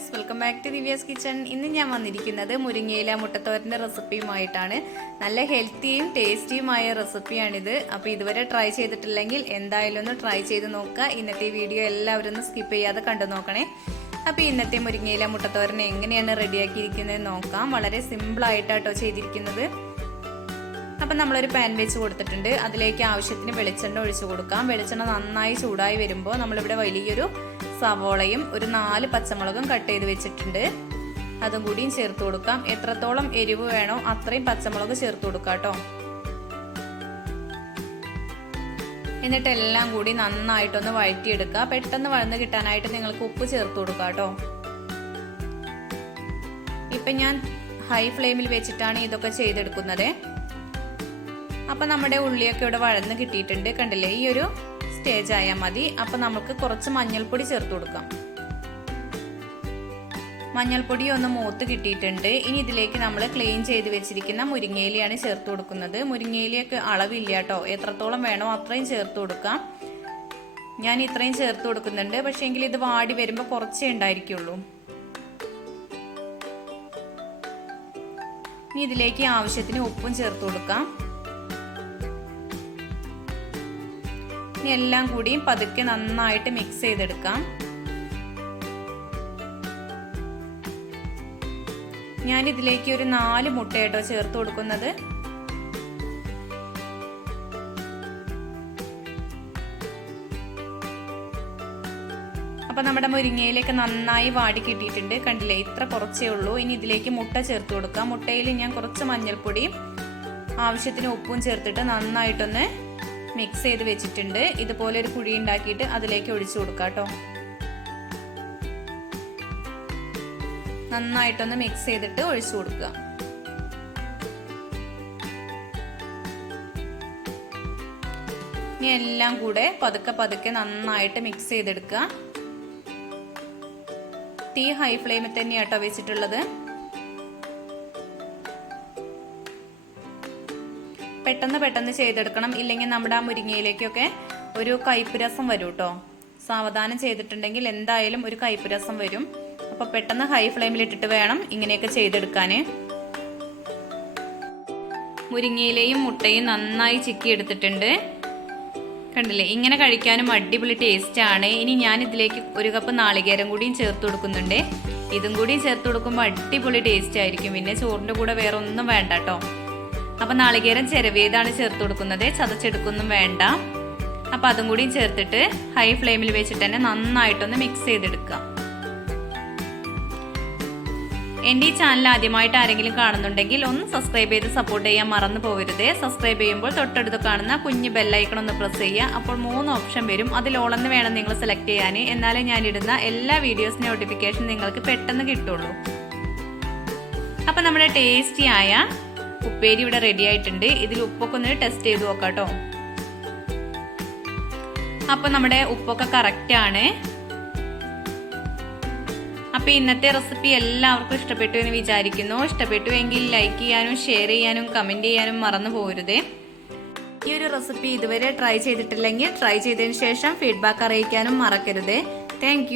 Friends, welcome back to Divya's kitchen. ഇന്ന് ഞാൻ വന്നിരിക്കുന്നത് മുരിങ്ങയില മുട്ടത്തോരൻ്റെ റെസിപ്പിയുമായിട്ടാണ്. നല്ല ഹെൽത്തിയും ടേസ്റ്റിയുമായ റെസിപ്പിയാണിത്. അപ്പോൾ ഇതുവരെ ട്രൈ ചെയ്തിട്ടില്ലെങ്കിൽ എന്തായാലും ഒന്ന് ട്രൈ ചെയ്ത് നോക്കുക. ഇന്നത്തെ വീഡിയോ എല്ലാവരും ഒന്ന് സ്കിപ്പ് ചെയ്യാതെ കണ്ടു നോക്കണേ. അപ്പോൾ ഇന്നത്തെ മുരിങ്ങയില മുട്ടത്തോരൻ എങ്ങനെയാണ് റെഡിയാക്കിയിരിക്കുന്നത് നോക്കാം. വളരെ സിമ്പിളായിട്ടാട്ടോ ചെയ്തിരിക്കുന്നത്. അപ്പം നമ്മളൊരു പാൻ വെച്ച് കൊടുത്തിട്ടുണ്ട്. അതിലേക്ക് ആവശ്യത്തിന് വെളിച്ചെണ്ണ ഒഴിച്ചു കൊടുക്കാം. വെളിച്ചെണ്ണ നന്നായി ചൂടായി വരുമ്പോൾ നമ്മളിവിടെ വലിയൊരു സവോളയും ഒരു 4 പച്ചമുളകും കട്ട് ചെയ്ത് വെച്ചിട്ടുണ്ട്. അതും കൂടിയും ചേർത്ത് കൊടുക്കാം. എത്രത്തോളം എരിവ് വേണോ അത്രയും പച്ചമുളക് ചേർത്ത് കൊടുക്കാം കേട്ടോ. എന്നിട്ട് എല്ലാം കൂടി നന്നായിട്ടൊന്ന് വഴറ്റിയെടുക്കുക. പെട്ടെന്ന് വഴന്ന് കിട്ടാനായിട്ട് നിങ്ങൾക്ക് ഉപ്പ് ചേർത്ത് കൊടുക്കാം കേട്ടോ. ഇപ്പം ഞാൻ ഹൈ ഫ്ലെയിമിൽ വെച്ചിട്ടാണ് ഇതൊക്കെ ചെയ്തെടുക്കുന്നത്. അപ്പം നമ്മുടെ ഉള്ളിയൊക്കെ ഇവിടെ വഴന്ന് കിട്ടിയിട്ടുണ്ട്. കണ്ടില്ലേ, ഈ ഒരു സ്റ്റേജ് ആയാൽ മതി. അപ്പം നമുക്ക് കുറച്ച് മഞ്ഞൾപ്പൊടി ചേർത്ത് കൊടുക്കാം. മഞ്ഞൾപ്പൊടി ഒന്ന് മൂത്ത് കിട്ടിയിട്ടുണ്ട്. ഇനി ഇതിലേക്ക് നമ്മൾ ക്ലീൻ ചെയ്ത് വെച്ചിരിക്കുന്ന മുരിങ്ങയിലയാണ് ചേർത്ത് കൊടുക്കുന്നത്. മുരിങ്ങയിലയൊക്കെ അളവില്ല കേട്ടോ, എത്രത്തോളം വേണോ അത്രയും ചേർത്ത് കൊടുക്കാം. ഞാൻ ഇത്രയും ചേർത്ത് കൊടുക്കുന്നുണ്ട്. പക്ഷേ എങ്കിൽ ഇത് വാടി വരുമ്പോൾ കുറച്ചേ ഉണ്ടായിരിക്കുള്ളൂ. ഇനി ഇതിലേക്ക് ആവശ്യത്തിന് ഉപ്പും ചേർത്ത് കൊടുക്കാം. ഇനി എല്ലാം കൂടിയും പതുക്കെ നന്നായിട്ട് മിക്സ് ചെയ്തെടുക്കാം. ഞാൻ ഇതിലേക്ക് ഒരു 4 മുട്ടയാട്ടോ ചേർത്ത് കൊടുക്കുന്നത്. അപ്പൊ നമ്മുടെ മുരിങ്ങയിലേക്ക് നന്നായി വാടി കിട്ടിയിട്ടുണ്ട്. കണ്ടില്ലേ, ഇത്ര കുറച്ചേ ഉള്ളൂ. ഇനി ഇതിലേക്ക് മുട്ട ചേർത്ത് കൊടുക്കാം. മുട്ടയിൽ ഞാൻ കുറച്ച് മഞ്ഞൾപ്പൊടിയും ആവശ്യത്തിന് ഉപ്പും ചേർത്തിട്ട് നന്നായിട്ടൊന്ന് മിക്സ് ചെയ്ത് വെച്ചിട്ടുണ്ട്. ഇതുപോലെ ഒരു കുഴി ഉണ്ടാക്കിയിട്ട് അതിലേക്ക് ഒഴിച്ചു കൊടുക്കാം കേട്ടോ. നന്നായിട്ടൊന്ന് മിക്സ് ചെയ്തിട്ട് ഒഴിച്ചു കൊടുക്കുക. ഇനി എല്ലാം കൂടെ പതുക്കെ പതുക്കെ നന്നായിട്ട് മിക്സ് ചെയ്തെടുക്കുക. തീ ഹൈ ഫ്ലെയിമിൽ തന്നെയാട്ടോ വെച്ചിട്ടുള്ളത്. പെട്ടെന്ന് ചെയ്തെടുക്കണം. ഇല്ലെങ്കിൽ നമ്മുടെ ആ മുരിങ്ങയിലേക്കൊക്കെ ഒരു കയ്പ്പ് രസം വരും കേട്ടോ. സാവധാനം ചെയ്തിട്ടുണ്ടെങ്കിൽ എന്തായാലും ഒരു കയ്പ്പ് രസം വരും. അപ്പൊ പെട്ടെന്ന് ഹൈ ഫ്ലെയിമിൽ ഇട്ടിട്ട് വേണം ഇങ്ങനെയൊക്കെ ചെയ്തെടുക്കാൻ. മുരിങ്ങയിലയും മുട്ടയും നന്നായി ചിക്കി എടുത്തിട്ടുണ്ട്. കണ്ടില്ലേ, ഇങ്ങനെ കഴിക്കാനും അടിപൊളി ടേസ്റ്റ് ആണ്. ഇനി ഞാൻ ഇതിലേക്ക് 1 കപ്പ് നാളികേരം കൂടിയും ചേർത്ത് കൊടുക്കുന്നുണ്ട്. ഇതും കൂടി ചേർത്ത് കൊടുക്കുമ്പോൾ അടിപൊളി ടേസ്റ്റ് ആയിരിക്കും. പിന്നെ ചോറിന്റെ കൂടെ വേറെ ഒന്നും വേണ്ട കേട്ടോ. അപ്പൊ നാളികേരം ചിരവിയതാണ് ചേർത്ത് കൊടുക്കുന്നത്, ചതച്ചെടുക്കൊന്നും വേണ്ട. അപ്പൊ അതും കൂടി ചേർത്തിട്ട് ഹൈ ഫ്ലെയിമിൽ വെച്ചിട്ട് തന്നെ നന്നായിട്ടൊന്ന് മിക്സ് ചെയ്തെടുക്കുക. എൻ്റെ ഈ ചാനൽ ആദ്യമായിട്ട് ആരെങ്കിലും കാണുന്നുണ്ടെങ്കിൽ ഒന്ന് സബ്സ്ക്രൈബ് ചെയ്ത് സപ്പോർട്ട് ചെയ്യാൻ മറന്നു പോകരുത്. സബ്സ്ക്രൈബ് ചെയ്യുമ്പോൾ തൊട്ടടുത്ത് കാണുന്ന കുഞ്ഞ് ബെല്ലൈക്കൺ ഒന്ന് പ്രസ് ചെയ്യുക. അപ്പോൾ 3 ഓപ്ഷൻ വരും. അതിൽ ഓളെന്ന് വേണം നിങ്ങൾ സെലക്ട് ചെയ്യാൻ. എന്നാലേ ഞാൻ ഇടുന്ന എല്ലാ വീഡിയോസ് നോട്ടിഫിക്കേഷൻ നിങ്ങൾക്ക് പെട്ടെന്ന് കിട്ടുള്ളൂ. അപ്പൊ നമ്മുടെ ടേസ്റ്റി ആയ ഉപ്പേരി ഇവിടെ റെഡി ആയിട്ടുണ്ട്. ഇതിൽ ഉപ്പൊക്കെ ഒന്ന് ടെസ്റ്റ് ചെയ്ത് നോക്കാം കേട്ടോ. അപ്പൊ നമ്മുടെ ഉപ്പൊക്കെ കറക്റ്റ് ആണ്. അപ്പൊ ഇന്നത്തെ റെസിപ്പി എല്ലാവർക്കും ഇഷ്ടപ്പെട്ടു എന്ന് വിചാരിക്കുന്നു. ഇഷ്ടപ്പെട്ടു എങ്കിൽ ലൈക്ക് ചെയ്യാനും ഷെയർ ചെയ്യാനും കമന്റ് ചെയ്യാനും മറന്നു പോകരുതേ. ഈ ഒരു റെസിപ്പി ഇതുവരെ ട്രൈ ചെയ്തിട്ടില്ലെങ്കിൽ ട്രൈ ചെയ്തതിന് ശേഷം ഫീഡ്ബാക്ക് അറിയിക്കാനും മറക്കരുതേ. താങ്ക്